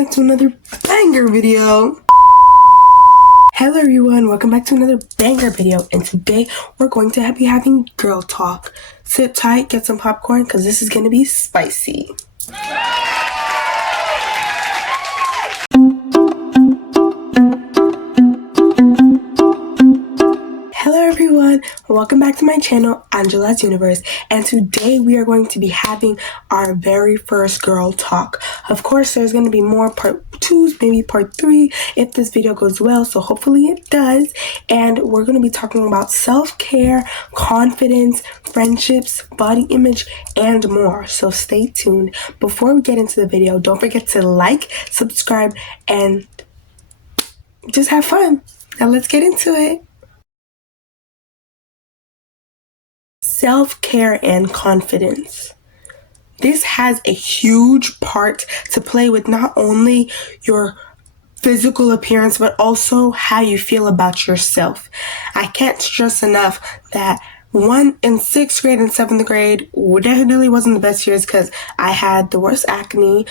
back to another banger video. Hello everyone, welcome back to another banger video, and today we're going to be having girl talk. Sit tight, get some popcorn, because this is going to be spicy. Hello everyone, welcome back to my channel, Angela's Universe, and today we are going to be having our very first girl talk. Of course, there's going to be more part 2s, maybe part 3 if this video goes well, so hopefully it does. And we're going to be talking about self-care, confidence, friendships, body image, and more, so stay tuned. Before we get into the video, don't forget to like, subscribe, and just have fun. Now let's get into it. Self-care and confidence. This has a huge part to play with not only your physical appearance, but also how you feel about yourself. I can't stress enough that in 6th grade and 7th grade definitely wasn't the best years because I had the worst acne.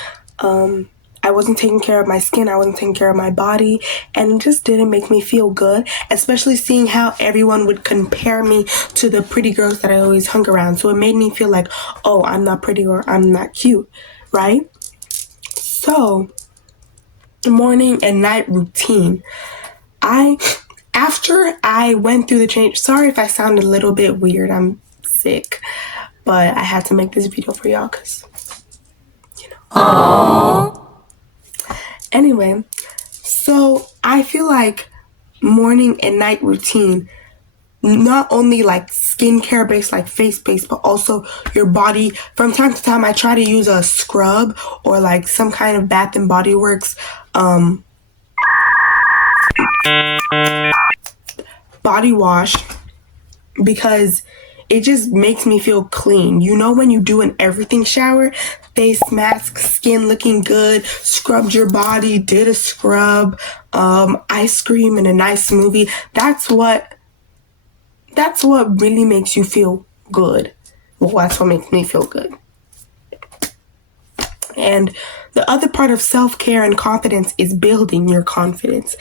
I wasn't taking care of my skin, I wasn't taking care of my body, and it just didn't make me feel good, especially seeing how everyone would compare me to the pretty girls that I always hung around. So it made me feel like, oh, I'm not pretty or I'm not cute, right? So, morning and night routine. After I went through the change, sorry if I sound a little bit weird, I'm sick, but I had to make this video for y'all because, you know. Aww. Anyway, so I feel like morning and night routine, not only like skincare based, like face based, but also your body. From time to time, I try to use a scrub or like some kind of Bath and Body Works body wash, because it just makes me feel clean. You know, when you do an everything shower, face mask, skin looking good, scrubbed your body, did a scrub, ice cream and a nice smoothie. That's what really makes you feel good. Well, that's what makes me feel good. And the other part of self-care and confidence is building your confidence.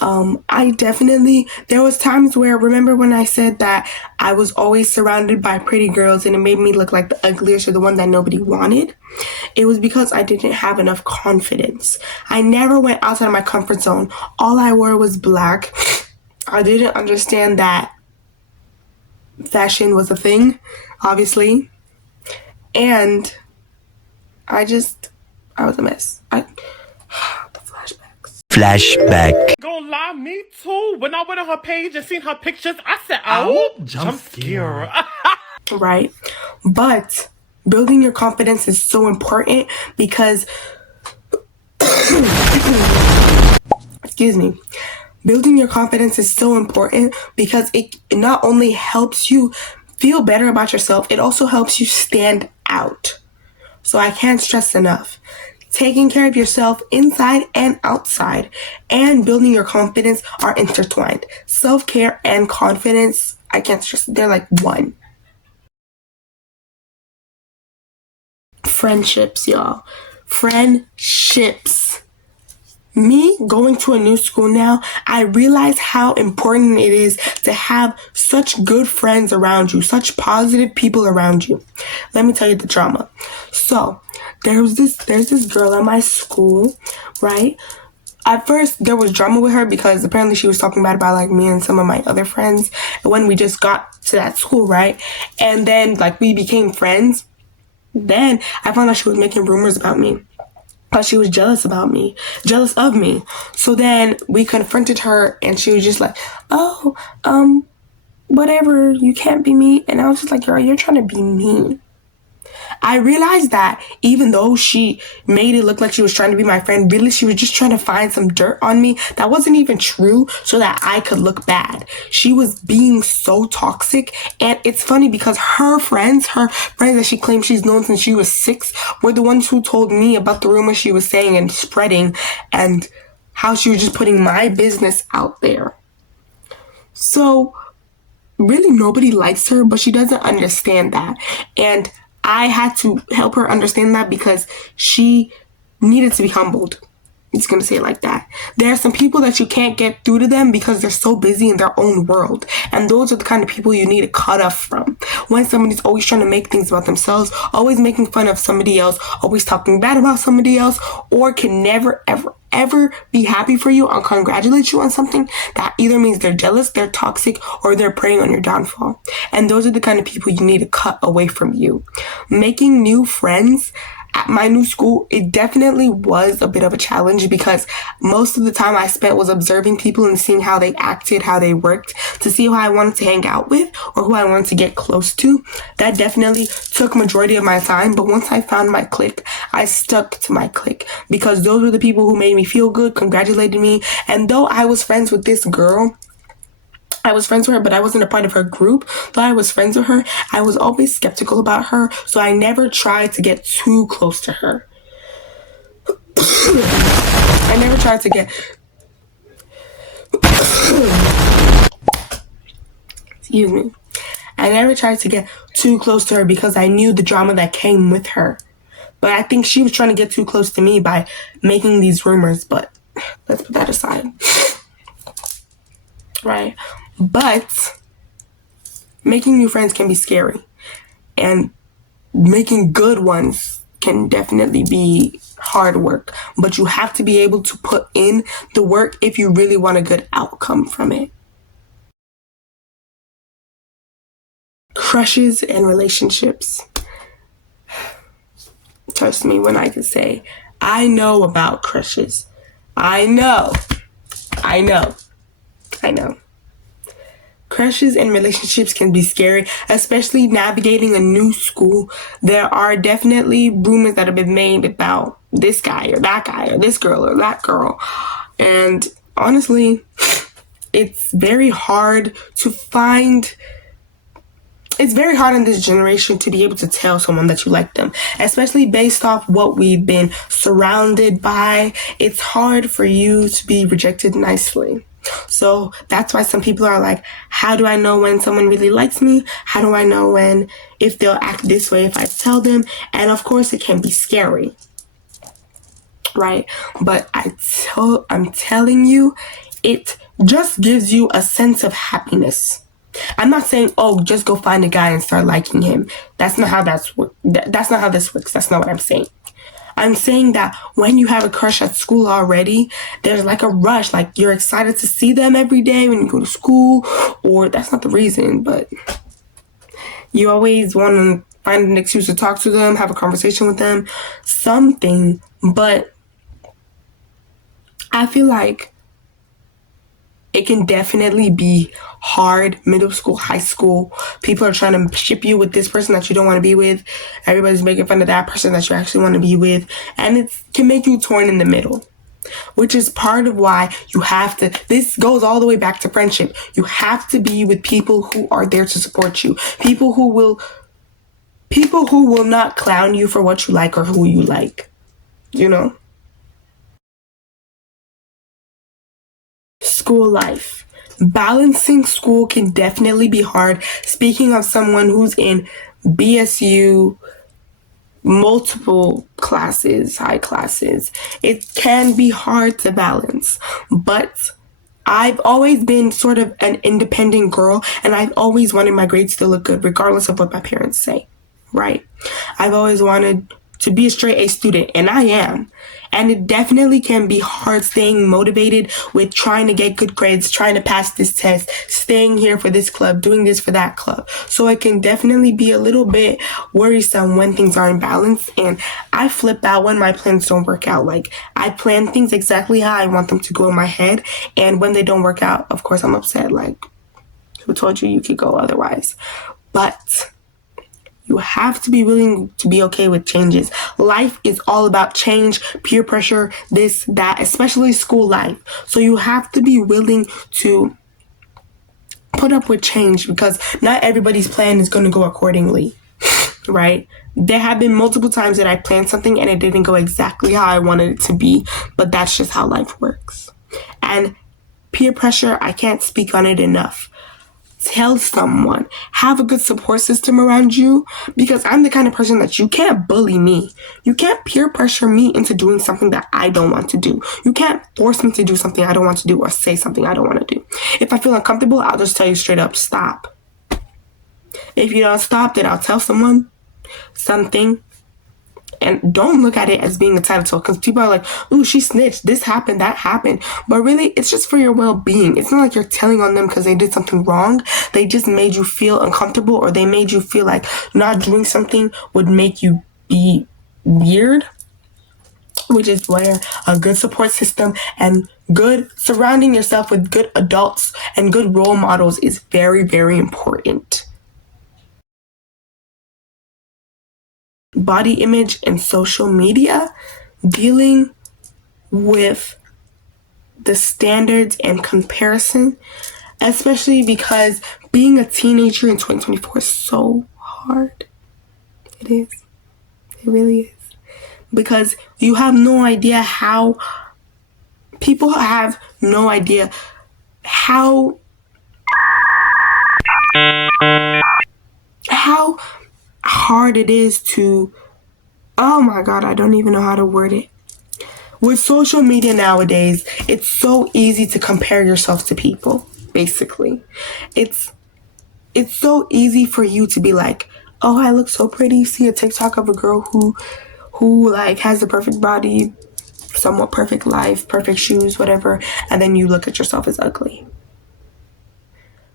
There was times where, remember when I said that I was always surrounded by pretty girls and it made me look like the ugliest or the one that nobody wanted? It was because I didn't have enough confidence. I never went outside of my comfort zone. All I wore was black. I didn't understand that fashion was a thing, obviously. And I was a mess. Flashback. Gonna lie, me too. When I went on her page and seen her pictures, I said, "Oh, jump scare." Right? But building your confidence is so important because, excuse me, building your confidence is so important because it not only helps you feel better about yourself, it also helps you stand out. So I can't stress enough. Taking care of yourself inside and outside and building your confidence are intertwined. Self-care and confidence, I can't stress, they're like one. Friendships, y'all. Friendships. Me going to a new school now, I realize how important it is to have such good friends around you, such positive people around you. Let me tell you the drama. So, there's this girl at my school, right? At first, there was drama with her because apparently she was talking bad about like me and some of my other friends when we just got to that school, right? And then like we became friends. Then I found out she was making rumors about me. But she was jealous of me. So then we confronted her and she was just like, oh, whatever, you can't be me. And I was just like, girl, you're trying to be mean. I realized that even though she made it look like she was trying to be my friend, really she was just trying to find some dirt on me that wasn't even true so that I could look bad. She was being so toxic, and it's funny because her friends that she claims she's known since she was 6 were the ones who told me about the rumors she was saying and spreading and how she was just putting my business out there. So really nobody likes her, but she doesn't understand that. And I had to help her understand that because she needed to be humbled. Just gonna say it like that. There are some people that you can't get through to them because they're so busy in their own world. And those are the kind of people you need to cut off from. When somebody's always trying to make things about themselves, always making fun of somebody else, always talking bad about somebody else, or can never, ever be happy for you or congratulate you on something, that either means they're jealous, they're toxic, or they're preying on your downfall. And those are the kind of people you need to cut away from you. Making new friends at my new school, it definitely was a bit of a challenge because most of the time I spent was observing people and seeing how they acted, how they worked, to see who I wanted to hang out with or who I wanted to get close to. That definitely took majority of my time, but once I found my clique, I stuck to my clique because those were the people who made me feel good, congratulated me, and though I was friends with this girl, I was friends with her, but I wasn't a part of her group. Though I was friends with her, I was always skeptical about her, so I never tried to get too close to her. I never tried to get... Excuse me. I never tried to get too close to her because I knew the drama that came with her. But I think she was trying to get too close to me by making these rumors, but let's put that aside. Right? But making new friends can be scary, and making good ones can definitely be hard work, but you have to be able to put in the work if you really want a good outcome from it. Crushes and relationships. Trust me when I can say, I know about crushes. I know. Crushes and relationships can be scary, especially navigating a new school. There are definitely rumors that have been made about this guy or that guy or this girl or that girl. And honestly, it's very hard to find... It's very hard in this generation to be able to tell someone that you like them, especially based off what we've been surrounded by. It's hard for you to be rejected nicely. So that's why some people are like, how do I know when someone really likes me? How do I know if they'll act this way if I tell them? And of course, it can be scary, right? But I'm telling you, it just gives you a sense of happiness. I'm not saying, oh, just go find a guy and start liking him. That's not how this works. That's not what I'm saying. I'm saying that when you have a crush at school already, there's like a rush. Like you're excited to see them every day when you go to school, or that's not the reason, but you always want to find an excuse to talk to them, have a conversation with them, something. But I feel like it can definitely be hard, middle school, high school. People are trying to ship you with this person that you don't want to be with. Everybody's making fun of that person that you actually want to be with. And it can make you torn in the middle, which is part of why you have to, this goes all the way back to friendship. You have to be with people who are there to support you. People who will not clown you for what you like or who you like, you know? School life. Balancing school can definitely be hard. Speaking of someone who's in BSU, multiple classes, high classes, it can be hard to balance. But I've always been sort of an independent girl, and I've always wanted my grades to look good, regardless of what my parents say, right? I've always wanted to be a straight A student, and I am. And it definitely can be hard staying motivated with trying to get good grades, trying to pass this test, staying here for this club, doing this for that club. So it can definitely be a little bit worrisome when things aren't balanced. And I flip out when my plans don't work out. Like, I plan things exactly how I want them to go in my head. And when they don't work out, of course, I'm upset. Like, who told you you could go otherwise? But you have to be willing to be okay with changes. Life is all about change, peer pressure, this, that, especially school life. So you have to be willing to put up with change because not everybody's plan is going to go accordingly, right? There have been multiple times that I planned something and it didn't go exactly how I wanted it to be, but that's just how life works. And peer pressure, I can't speak on it enough. tell someone. Have a good support system around you, because I'm the kind of person that you can't bully me. You can't peer pressure me into doing something that I don't want to do. You can't force me to do something I don't want to do or say something I don't want to do. If I feel uncomfortable, I'll just tell you straight up, stop. If you don't stop, then I'll tell someone something. And don't look at it as being entitled to, because people are like, ooh, she snitched, this happened, that happened. But really, it's just for your well-being. It's not like you're telling on them because they did something wrong. They just made you feel uncomfortable, or they made you feel like not doing something would make you be weird. Which is where a good support system and good surrounding yourself with good adults and good role models is very, very important. Body image and social media, dealing with the standards and comparison, especially because being a teenager in 2024 is so hard. It is. It really is. Because you have no idea how people have no idea how hard it is to, oh my God, I don't even know how to word it. With social media nowadays, it's so easy to compare yourself to people, basically. It's so easy for you to be like, oh, I look so pretty. You see a TikTok of a girl who like has the perfect body, somewhat perfect life, perfect shoes, whatever, and then you look at yourself as ugly.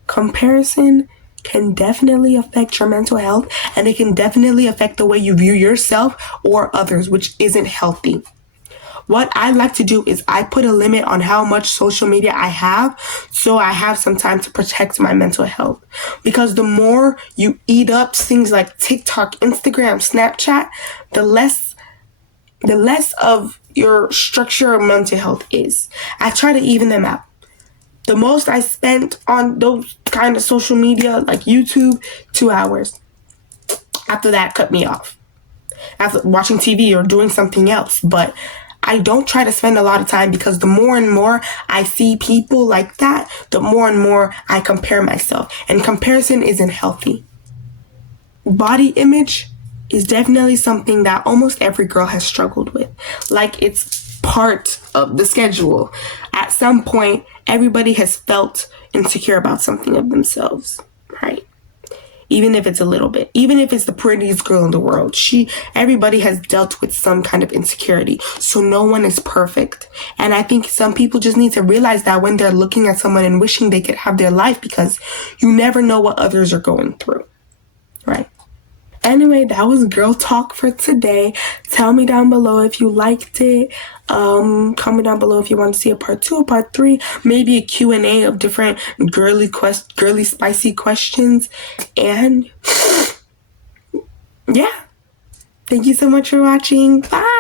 Comparison can definitely affect your mental health, and it can definitely affect the way you view yourself or others, which isn't healthy. What I like to do is I put a limit on how much social media I have, so I have some time to protect my mental health. Because the more you eat up things like TikTok, Instagram, Snapchat, the less of your structure of mental health is. I try to even them out. The most I spent on those kind of social media, like YouTube, 2 hours. After that, cut me off. After watching TV or doing something else. But I don't try to spend a lot of time, because the more and more I see people like that, the more and more I compare myself. And comparison isn't healthy. Body image is definitely something that almost every girl has struggled with. Like, it's part of the schedule. At some point, everybody has felt insecure about something of themselves, right? Even if it's a little bit, even if it's the prettiest girl in the world, everybody has dealt with some kind of insecurity. So no one is perfect. And I think some people just need to realize that when they're looking at someone and wishing they could have their life, because you never know what others are going through, right? Anyway, that was girl talk for today. Tell me down below if you liked it. Comment down below if you want to see a part 2 or part 3, maybe a Q&A of different girly spicy questions. And yeah, thank you so much for watching. Bye.